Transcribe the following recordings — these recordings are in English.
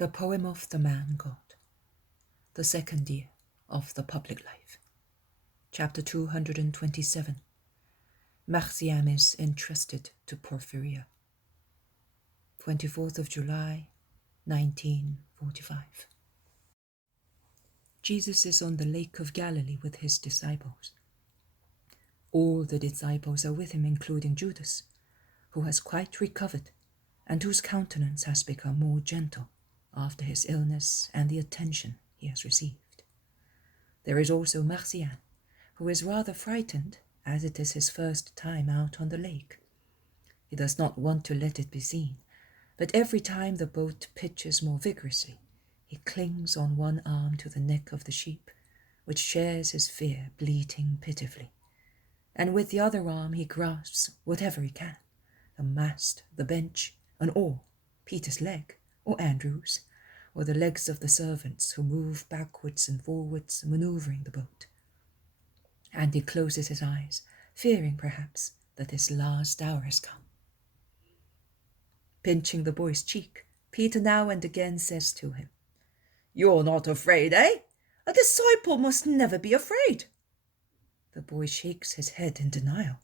The Poem of the Man God, the second year of the public life. Chapter 227. Marjiam is entrusted to Porphirea. 24th of July, 1945. Jesus is on the Lake of Galilee with his disciples. All the disciples are with him, including Judas, who has quite recovered and whose countenance has become more gentle after his illness and the attention he has received. There is also Marjiam, who is rather frightened, as it is his first time out on the lake. He does not want to let it be seen, but every time the boat pitches more vigorously, he clings on one arm to the neck of the sheep, which shares his fear, bleating pitifully, and with the other arm he grasps whatever he can, the mast, the bench, an oar, Peter's leg, or Andrew's, or the legs of the servants who move backwards and forwards, manoeuvring the boat. And he closes his eyes, fearing perhaps that his last hour has come. Pinching the boy's cheek, Peter now and again says to him, "You're not afraid, eh? A disciple must never be afraid." The boy shakes his head in denial.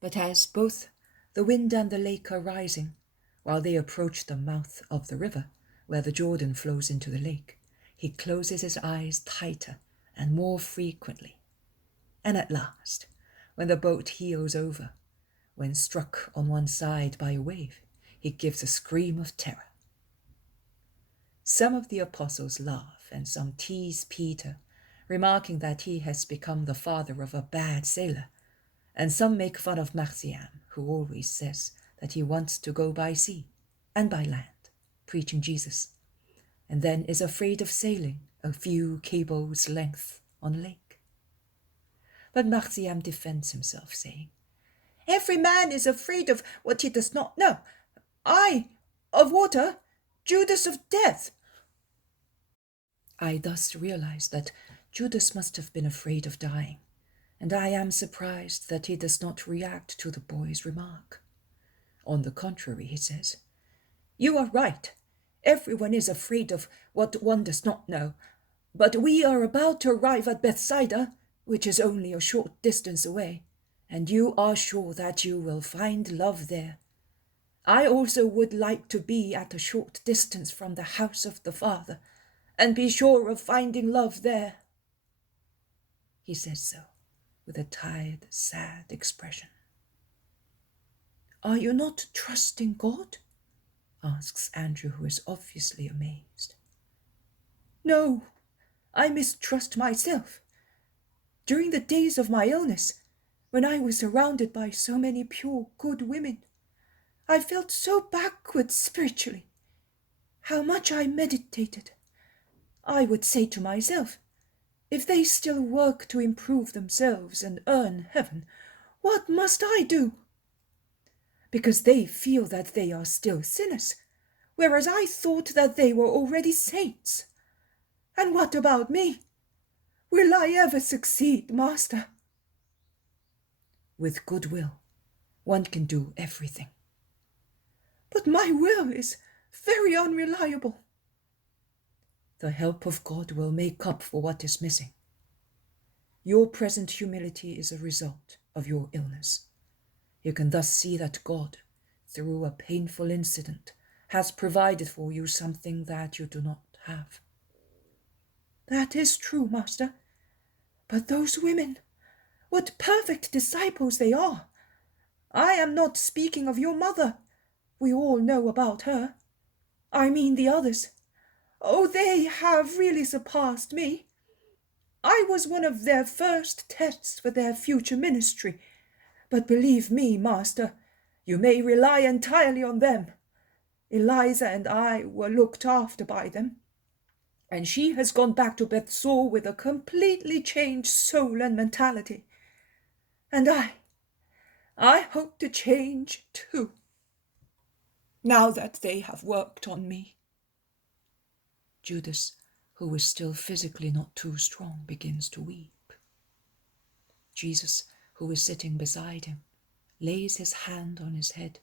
But as both the wind and the lake are rising, while they approach the mouth of the river, where the Jordan flows into the lake, he closes his eyes tighter and more frequently. And at last, when the boat heels over, when struck on one side by a wave, he gives a scream of terror. Some of the apostles laugh and some tease Peter, remarking that he has become the father of a bad sailor, and some make fun of Marjiam, who always says that he wants to go by sea and by land, preaching Jesus, and then is afraid of sailing a few cables' length on a lake. But Marjiam defends himself, saying, "Every man is afraid of what he does not know. I, of water, Judas of death." I thus realize that Judas must have been afraid of dying, and I am surprised that he does not react to the boy's remark. On the contrary, he says, "You are right. Everyone is afraid of what one does not know. But we are about to arrive at Bethsaida, which is only a short distance away, and you are sure that you will find love there. I also would like to be at a short distance from the house of the Father, and be sure of finding love there." He says so, with a tired, sad expression. "Are you not trusting God?" asks Andrew, who is obviously amazed. "No, I mistrust myself. During the days of my illness, when I was surrounded by so many pure, good women, I felt so backward spiritually. How much I meditated. I would say to myself, if they still work to improve themselves and earn heaven, what must I do? Because they feel that they are still sinners, whereas I thought that they were already saints. And what about me? Will I ever succeed, Master?" "With good will, one can do everything." "But my will is very unreliable." "The help of God will make up for what is missing. Your present humility is a result of your illness. You can thus see that God, through a painful incident, has provided for you something that you do not have." "That is true, Master. But those women, what perfect disciples they are! I am not speaking of your mother. We all know about her. I mean the others. Oh, they have really surpassed me. I was one of their first tests for their future ministry. But believe me, Master, you may rely entirely on them. Eliza and I were looked after by them, and she has gone back to Bethsaida with a completely changed soul and mentality. And I hope to change too, now that they have worked on me." Judas, who is still physically not too strong, begins to weep. Jesus, who is sitting beside him, lays his hand on his head,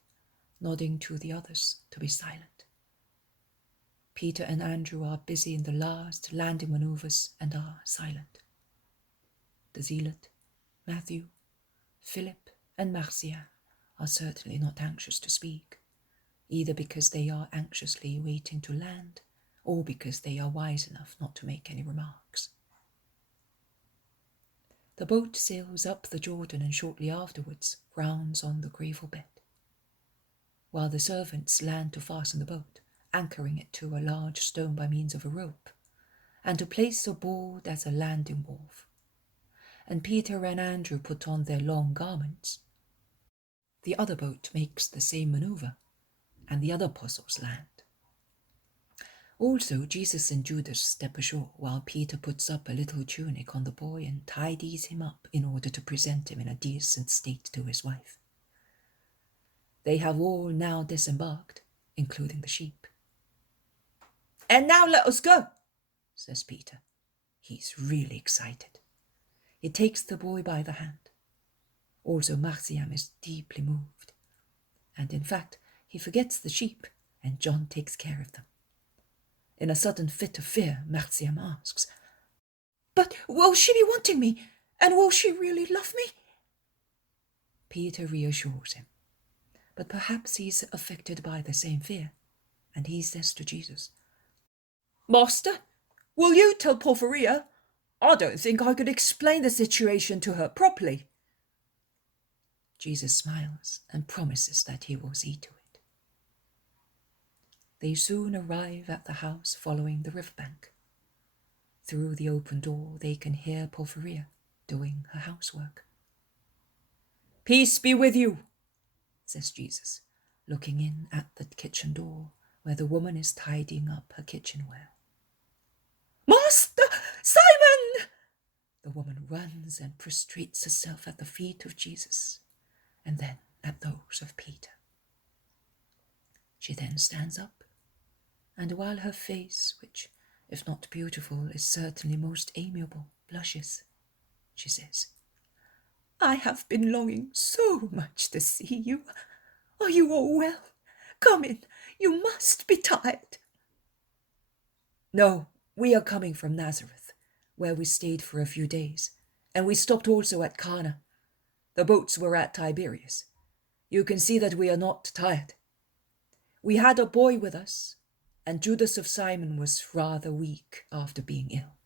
nodding to the others to be silent. Peter and Andrew are busy in the last landing maneuvers and are silent. The zealot, Matthew, Philip, and Marjiam are certainly not anxious to speak, either because they are anxiously waiting to land or because they are wise enough not to make any remarks. The boat sails up the Jordan and shortly afterwards grounds on the gravel bed, while the servants land to fasten the boat, anchoring it to a large stone by means of a rope, and to place a board as a landing wharf. And Peter and Andrew put on their long garments. The other boat makes the same maneuver, and the other apostles land. Also, Jesus and Judas step ashore, while Peter puts up a little tunic on the boy and tidies him up in order to present him in a decent state to his wife. They have all now disembarked, including the sheep. "And now let us go," says Peter. He's really excited. He takes the boy by the hand. Also, Marjiam is deeply moved. And in fact, he forgets the sheep, and John takes care of them. In a sudden fit of fear, Marjiam asks, "But will she be wanting me? And will she really love me?" Peter reassures him, but perhaps he's affected by the same fear, and he says to Jesus, "Master, will you tell Porphirea? I don't think I could explain the situation to her properly." Jesus smiles and promises that he will see to it. They soon arrive at the house following the riverbank. Through the open door, they can hear Porphirea doing her housework. "Peace be with you," says Jesus, looking in at the kitchen door where the woman is tidying up her kitchenware. "Master, Simon!" The woman runs and prostrates herself at the feet of Jesus, and then at those of Peter. She then stands up, and while her face, which, if not beautiful, is certainly most amiable, blushes, she says, "I have been longing so much to see you. Are you all well? Come in, you must be tired." "No, we are coming from Nazareth, where we stayed for a few days, and we stopped also at Cana. The boats were at Tiberias. You can see that we are not tired. We had a boy with us, and Judas of Simon was rather weak after being ill."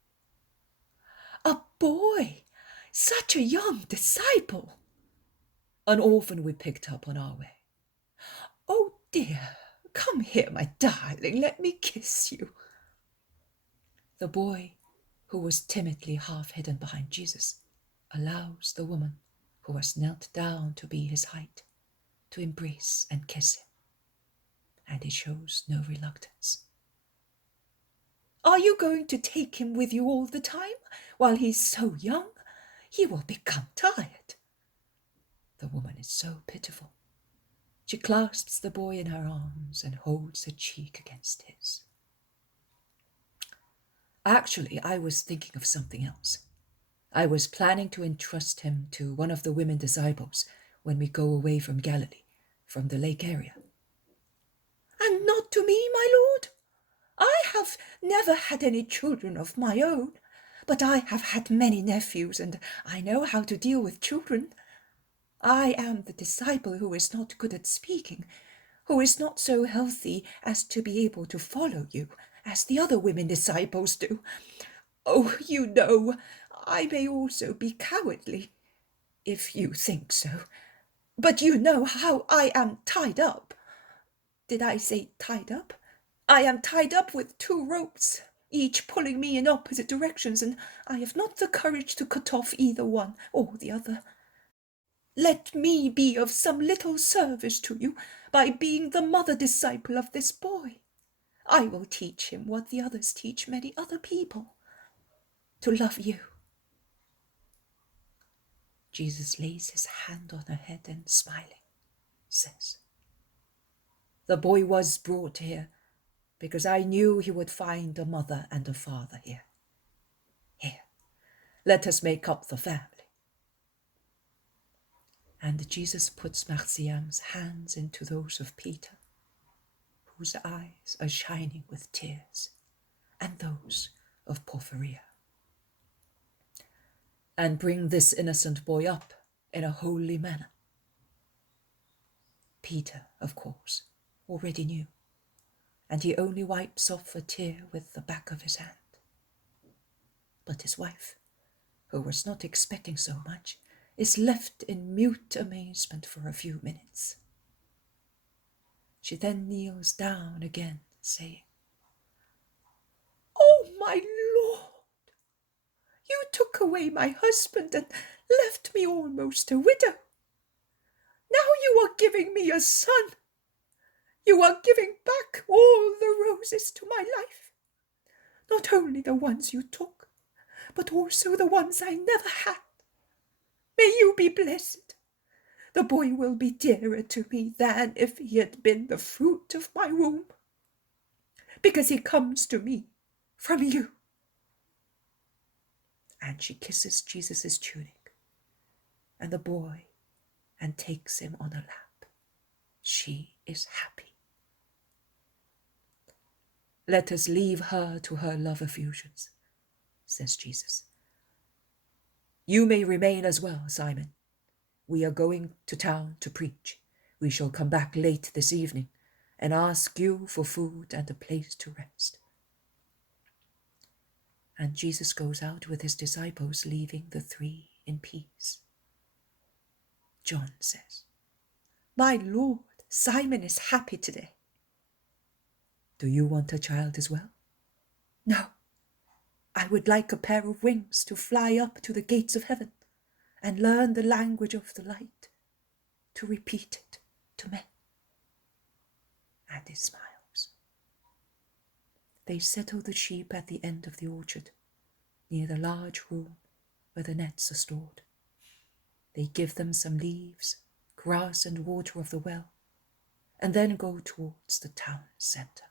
"A boy? Such a young disciple!" "An orphan we picked up on our way." "Oh dear, come here, my darling, let me kiss you." The boy, who was timidly half hidden behind Jesus, allows the woman, who has knelt down to be his height, to embrace and kiss him, and he shows no reluctance. "Are you going to take him with you all the time, while he's so young? He will become tired." The woman is so pitiful. She clasps the boy in her arms and holds her cheek against his. "Actually, I was thinking of something else. I was planning to entrust him to one of the women disciples when we go away from Galilee, from the lake area." "And not to me, my lord? I have never had any children of my own, but I have had many nephews, and I know how to deal with children. I am the disciple who is not good at speaking, who is not so healthy as to be able to follow you, as the other women disciples do. Oh, you know, I may also be cowardly, if you think so. But you know how I am tied up. Did I say tied up? I am tied up with 2 ropes, each pulling me in opposite directions, and I have not the courage to cut off either one or the other. Let me be of some little service to you by being the mother disciple of this boy. I will teach him what the others teach many other people, to love you." Jesus lays his hand on her head and, smiling, says, "The boy was brought here because I knew he would find a mother and a father here. Here, let us make up the family." And Jesus puts Marjiam's hands into those of Peter, whose eyes are shining with tears, and those of Porphirea. And bring this innocent boy up in a holy manner. Peter, of course, already knew, and he only wipes off a tear with the back of his hand. But his wife, who was not expecting so much, is left in mute amazement for a few minutes. She then kneels down again, saying, "Oh, my Lord, you took away my husband and left me almost a widow. Now you are giving me a son. You are giving back all the roses to my life, not only the ones you took, but also the ones I never had. May you be blessed. The boy will be dearer to me than if he had been the fruit of my womb, because he comes to me from you." And she kisses Jesus' tunic and the boy and takes him on her lap. She is happy. "Let us leave her to her love effusions," says Jesus. "You may remain as well, Simon. We are going to town to preach. We shall come back late this evening and ask you for food and a place to rest." And Jesus goes out with his disciples, leaving the three in peace. John says, "My Lord, Simon is happy today." Do you want a child as well? No. I would like a pair of wings to fly up to the gates of heaven and learn the language of the light, to repeat it to men. And he smiles. They settle the sheep at the end of the orchard, near the large room where the nets are stored. They give them some leaves, grass and water of the well, and then go towards the town centre.